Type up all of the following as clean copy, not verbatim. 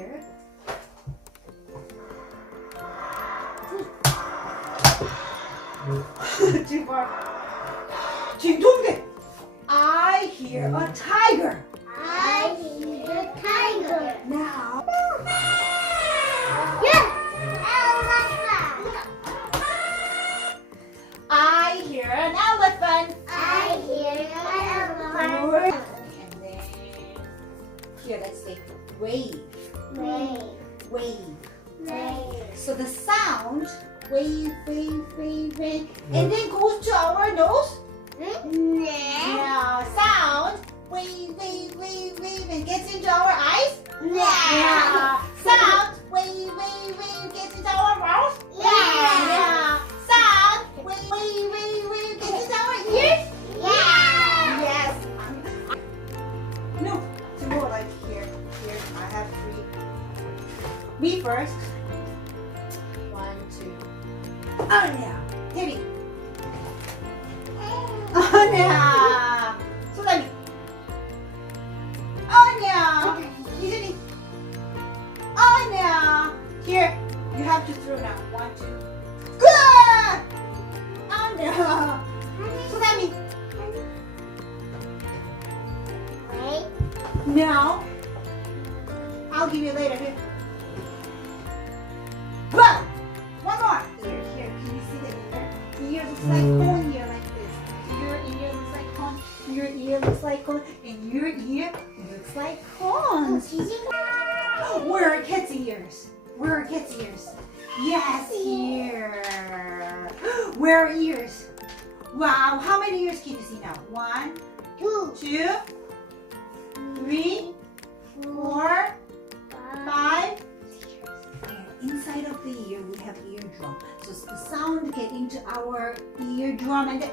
here. Too far. 진통제. I hear a tiger. I hear a tiger. Now. Yeah. Elephant. I hear an elephant. I hear an elephant. And then here, let's say wave. Wave. Wave. Wave. So the sound wave, wave, wave, wave, and then goes to our nose. Yeah, sound wave, wave, wave, wave, and gets into our eyes. Yeah. Sound wave, wave, wave, gets into our mouth. Yeah. Sound wave, wave, wave, wave, gets into our ears. Yes. No, it's more like here. Here, I have 3. Me first. 1, 2. Anya, Teddy. Anya, 소담이. Anya, 이준이. Anya. Here, you have to throw now. 1, 2. Good. Anya. 소담이. Wait. Now, I'll give you later. Here. One. One more. Here, here. Can you see the ear? The ear looks like cone ear like this. Your ear looks like cone. Your ear looks like cone. And your ear looks like cones. Where are cat's ears? Where are cat's ears? Yes, here. Where are ears? Wow, how many ears can you see now? 1, 2, 2, 3, 4, 5. And inside of the ear, we have eardrum. So the sound get into our eardrum and then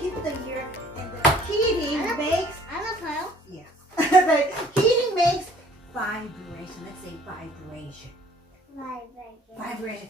hit the ear, and the heating makes 알아봐요. yeah. The heating makes vibration. Let's say vibration. Vibration. Vibration.